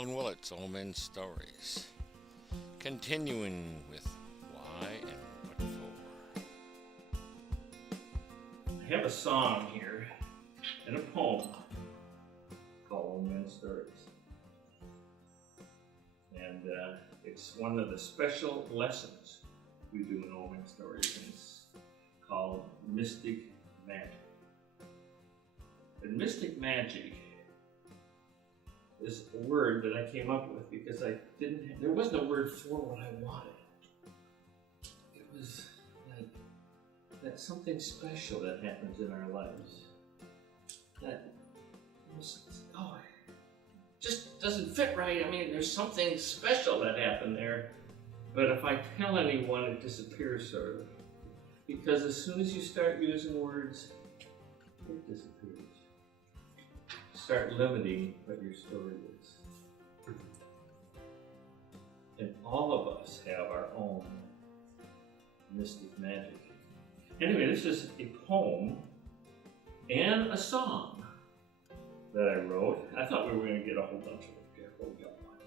Roland Willits, OMS Stories. Continuing with why and what for. I have a song here and a poem called OMS Stories. And it's one of the special lessons we do in OMS Stories, and it's called Mystic Magic. And mystic magic is a word that I came up with because there wasn't a word for what I wanted. It was like that's something special that happens in our lives. That just doesn't fit right. I mean, there's something special that happened there. But if I tell anyone, it disappears sort of. Because as soon as you start using words, it disappears. Start limiting what your story is. And all of us have our own mystic magic. Anyway, this is a poem and a song that I wrote. I thought we were going to get a whole bunch of them. Well, we got one.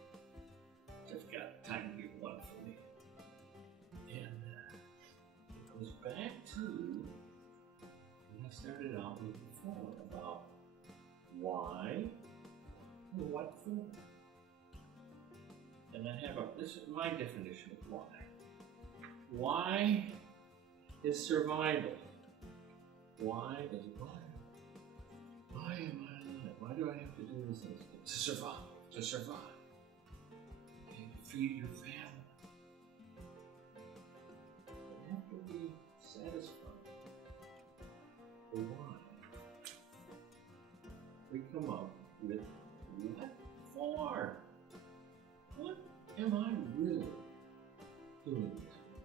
Just got time to get one for me. And it goes back to when I started out with the poem about why and what for. And I have this is my definition of why. Why is survival. Why am I alive? Why do I have to do this? To survive. And to feed your family. You have to be satisfied. For why? We come up with what for? What am I really doing this for?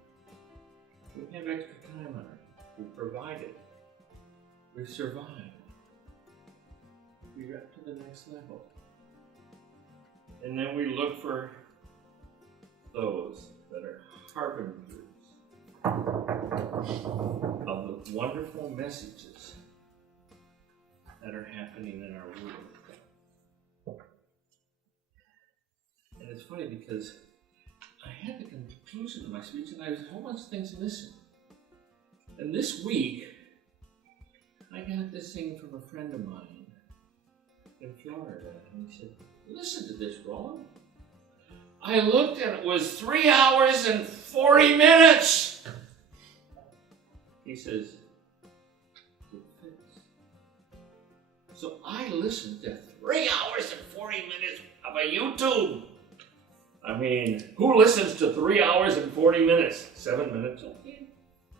We have extra time on it. We've provided. We've survived. We got to the next level. And then we look for those that are harbingers of the wonderful messages that are happening in our world. And it's funny because I had the conclusion of my speech and I was a whole bunch of things missing. And this week, I got this thing from a friend of mine in Florida, and he said, listen to this, Roland. I looked and it was 3 hours and 40 minutes. He says, it fits. So I listened to 3 hours and 40 minutes of a YouTube. I mean, who listens to 3 hours and 40 minutes? 7 minutes, okay.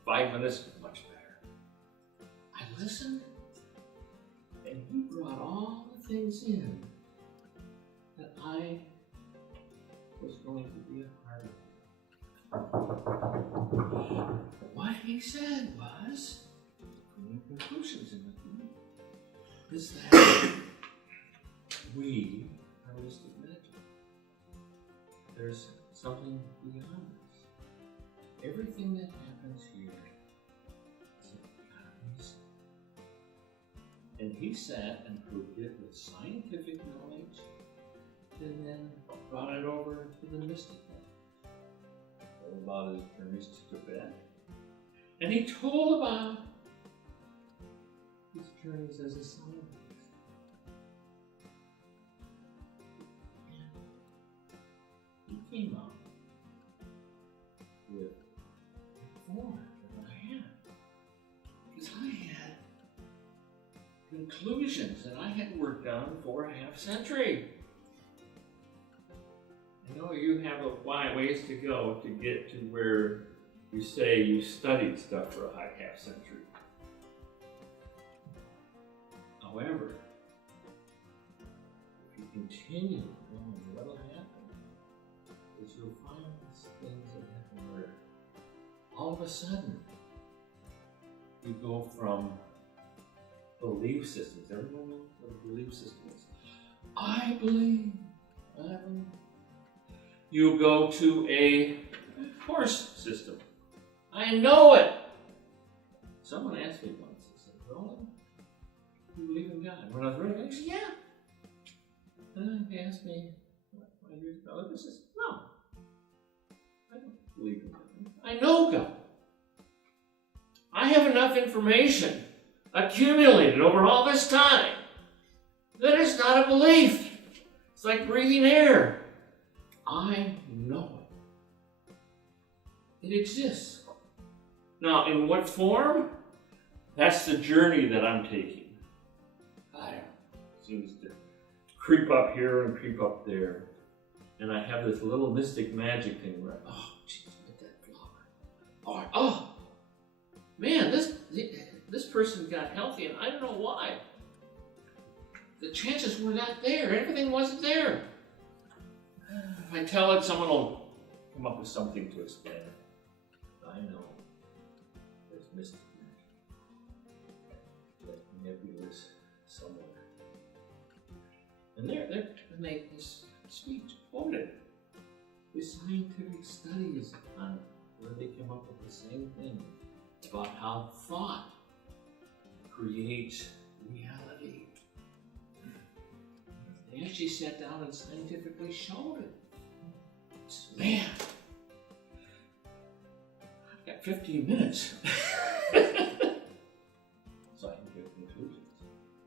5 minutes, much better. I listened, and he brought all the things in that I was going to be a part of. What he said was, the conclusions in it, is that we are mystic magic. There's something beyond us. Everything that happens here is a reason. And he sat and proved it with scientific knowledge and then brought it over to the mystic knowledge. Told about his journeys to Tibet. And he told about his journeys as a scientist. And he came up with more than I had. Because I had conclusions that I had worked on for a half century. I know you have a ways to go to get to where you say you studied stuff for a half century. However, if you continue going, what'll happen is you'll find these things that happen where all of a sudden you go from belief systems. Everyone knows what a belief system is. I believe. You go to a course system. I know it. Someone asked me once, they said, Roland, you believe in God? When I was reading, I said, yeah. And they asked me, Relatives says, no. I don't believe in God. I know God. I have enough information accumulated over all this time that it's not a belief. It's like breathing air. I know it. It exists. Now, in what form? That's the journey that I'm taking. I don't know. It seems to creep up here and creep up there. And I have this little mystic magic thing where, oh, geez, look at that flower. Oh, man, this person got healthy, and I don't know why. The chances were not there. Everything wasn't there. If I tell it, someone will come up with something to explain it. I know. There's mystic magic. That nebulous somewhere. And they make this speech quoted. The scientific studies on where they came up with the same thing about how thought creates reality. They actually sat down and scientifically showed it. Man, I've got 15 minutes. So I can give conclusions.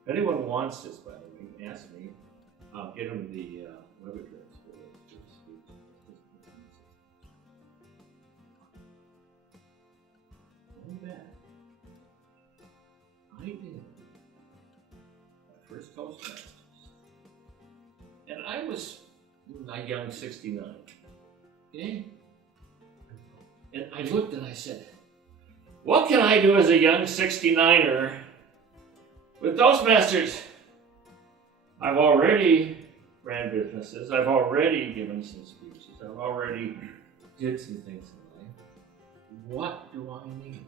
If anyone wants this, by the way, you can ask me. I'll get them the web address for this speech. Way back, I did my first Toastmasters. And I was a young 69. Okay? And I looked and I said, what can I do as a young 69er with Toastmasters? I've already ran businesses. I've already given some speeches. I've already did some things in life. What do I need?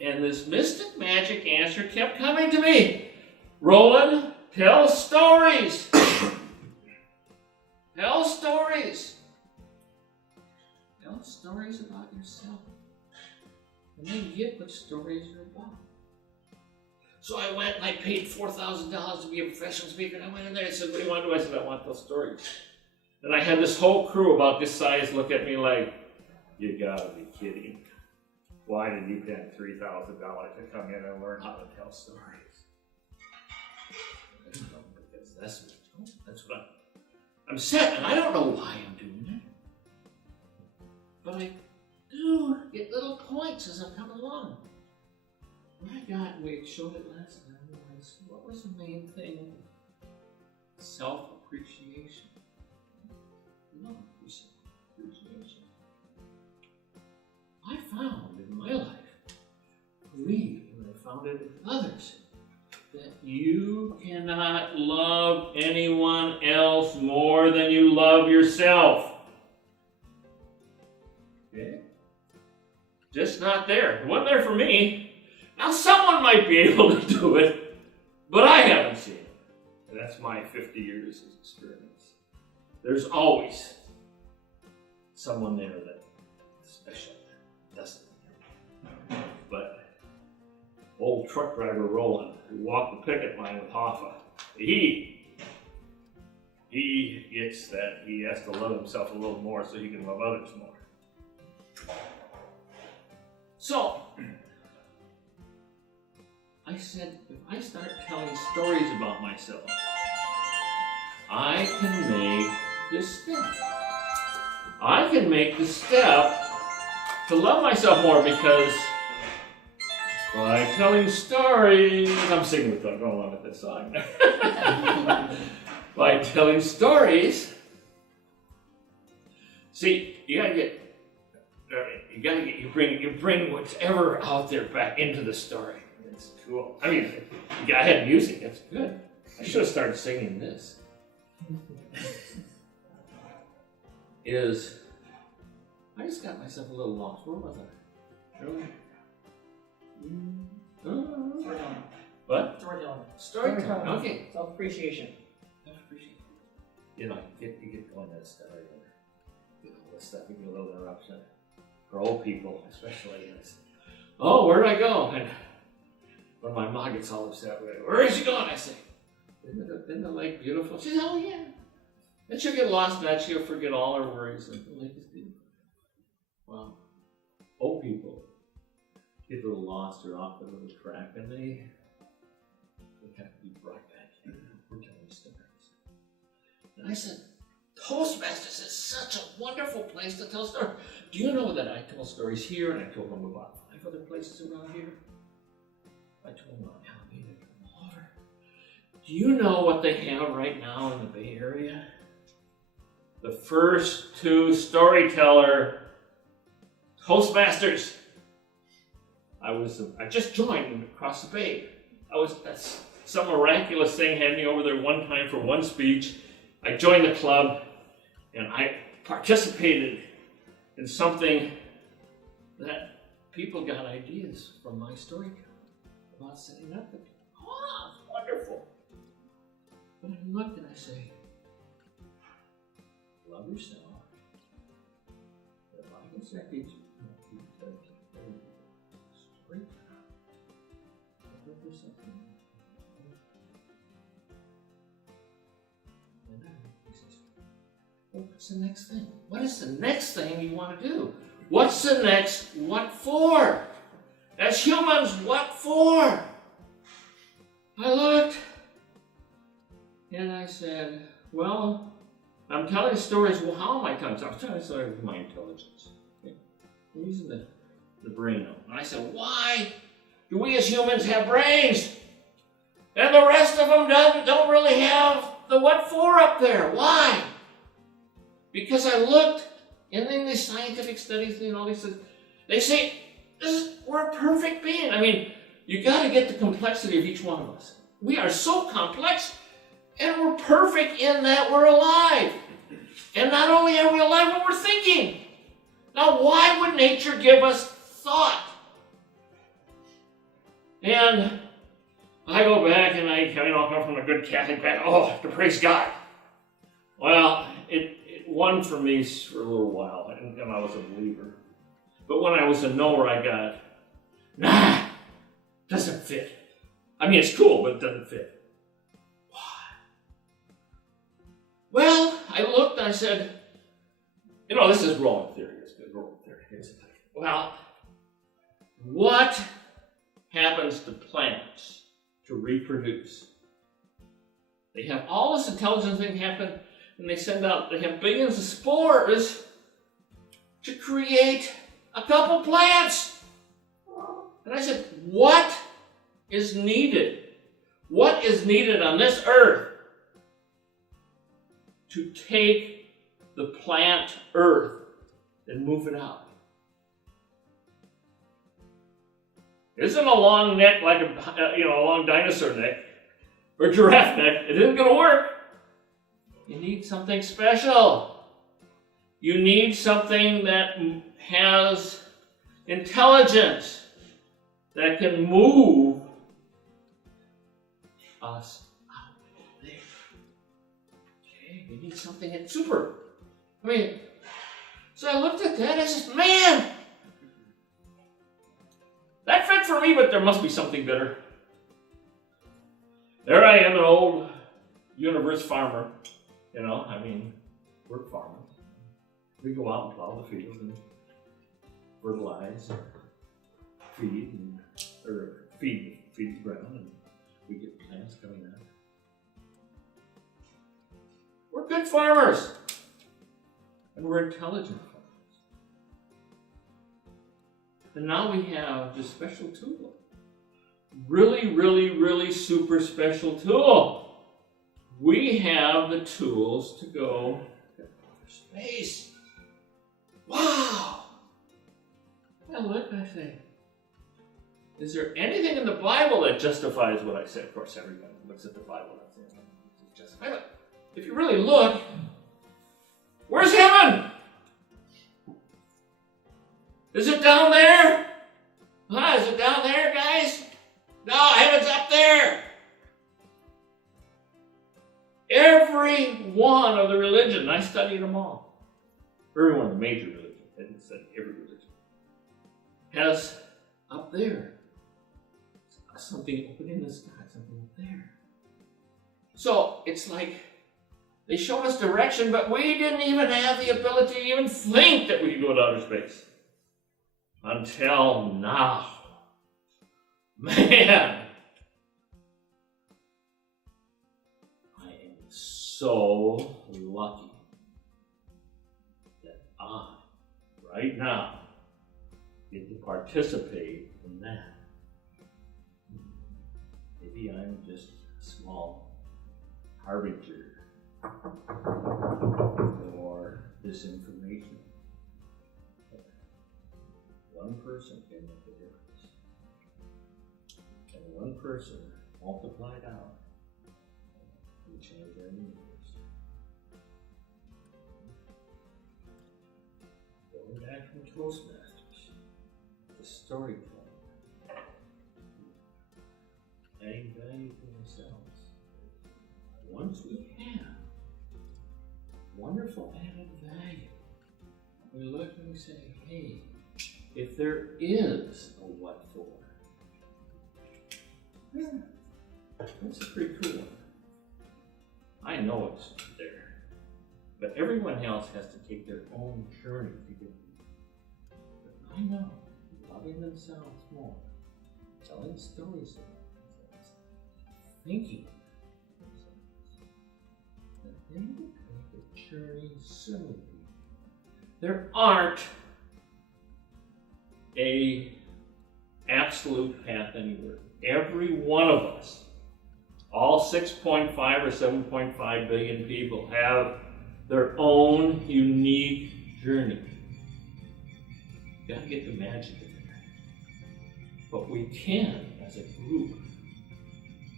And this mystic magic answer kept coming to me. Roland, tell stories. Tell stories. Tell stories about yourself. And then get what stories are about. So I went and I paid $4,000 to be a professional speaker. And I went in there and said, what do you want to do? I said, I want those stories. And I had this whole crew about this size look at me like, you gotta be kidding. Why did you pay $3,000 to come in and learn how to tell stories? Because that's what I'm set, and I don't know why I'm doing it. But I do get little points as I'm coming along. What I got, we showed it last time, was what was the main thing? Self-appreciation. No, appreciation. I found in my life, believe, and I found it with others, that you cannot love anyone else more than you love yourself. Okay? Just not there. It wasn't there for me. Now someone might be able to do it, but I haven't seen it. And that's my 50 years of experience. There's always someone there that special doesn't. But old truck driver Roland, who walked the picket line with Hoffa, he gets that he has to love himself a little more so he can love others more. So, I said, if I start telling stories about myself, I can make this step. I can make the step to love myself more because by telling stories, I'm singing with them, going along with this song. By telling stories, see, you bring whatever out there back into the story. It's cool. I mean, I had music, that's good. I should have started singing this. I just got myself a little lost. Where was I? Really? Storytelling. What? Storytelling. Okay. Self-appreciation. Self-appreciation. You know, you get going to that stuff, you know, this stuff, you get a little interruption. For old people, especially. Oh, where did I go? And when my mom gets all upset with me, where is she going? I say, isn't the lake beautiful? She says, oh yeah. And she'll get lost, and she'll forget all her worries. And the lake is beautiful. Well, old people get a little lost or off the little track, and they have to be brought back in. We're telling stories. And I said, Toastmasters is such a wonderful place to tell stories. Do you know that I tell stories here, and I told them about 5 other places around here? I told them about Alameda and all over. Do you know what they have right now in the Bay Area? The first 2 storyteller Toastmasters. I just joined across the bay. That's some miraculous thing had me over there one time for one speech. I joined the club and I participated in something that people got ideas from my storytelling about setting up the people. Oh, it's wonderful. But I look and I say, love yourself. If I can say to you, what's the next thing? What is the next thing you want to do? What's the next what for? As humans, what for? I looked and I said, well, I'm telling stories. Well, how am I telling stories? I'm telling stories with my intelligence. Okay? I'm using the brain now. And I said, why do we as humans have brains? And the rest of them don't really have the what for up there. Why? Because I looked, and in these scientific studies and all these things, they say, we're a perfect being. I mean, you got to get the complexity of each one of us. We are so complex, and we're perfect in that we're alive. And not only are we alive, but we're thinking. Now, why would nature give us thought? And I go back, and I come from a good Catholic background. To praise God. Well, it won for me for a little while, and I was a believer. But when I was a knower, I got, doesn't fit. I mean, it's cool, but it doesn't fit. Why? Well, I looked and I said, this is Roland theory. It's good Roland theory. Well, what happens to plants to reproduce? They have all this intelligent thing happen, and they have billions of spores to create a couple plants. And I said, what is needed? What is needed on this earth to take the plant earth and move it out? Isn't a long neck like a long dinosaur neck or giraffe neck? It isn't going to work. You need something special. You need something that has intelligence, that can move us out there. Okay, you need something that's super. So I looked at that and I said, man, that fit for me, but there must be something better. There I am, an old universe farmer. We're farmers. We go out and plow the fields and fertilize, feed the ground, and we get plants coming out. We're good farmers, and we're intelligent farmers. And now we have this special tool. Really, really, really super special tool. We have the tools to go to outer space. Wow! I look and I say, is there anything in the Bible that justifies what I say? Of course, everybody looks at the Bible and says, but if you really look, where's heaven? Is it down there? Is it down there, guys? No, heaven's up there. Every one of the religions, I studied them all. Every one of the major religions, I didn't study every religion, has up there something open in the sky, something up there. So it's like They showed us direction, but we didn't even have the ability to even think that we could go to outer space. Until now. Man! I am so lucky that I, right now, get to participate in that. Maybe I'm just a small harbinger for this information. One person can make a difference. And one person multiplied out can change our universe. Going back from Toastmasters, the storytelling, adding value to ourselves. Once we have wonderful added value, we look and we say, hey, if there is a what for, that's a pretty cool one. I know it's there, but everyone else has to take their own journey to get there. But I know, loving themselves more, telling stories about themselves, thinking about themselves, that they will make the journey soon. There aren't a absolute path anywhere. Every one of us, all 6.5 or 7.5 billion people, have their own unique journey. You gotta get the magic in there. But we can, as a group,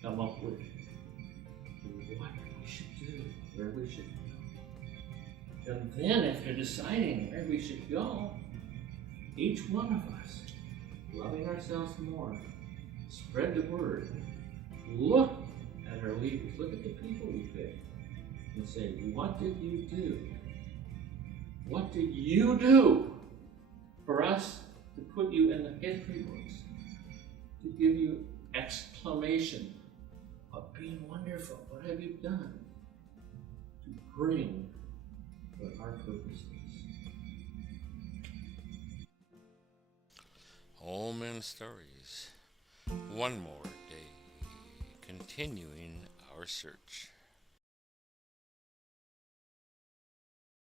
come up with what we should do, where we should go. And then after deciding where we should go, each one of us, loving ourselves more, spread the word, look at our leaders, look at the people we pick, and say, what did you do? What did you do for us to put you in the history books, to give you exclamation of being wonderful? What have you done to bring what our purpose is? OMS Stories. One more day, continuing our search.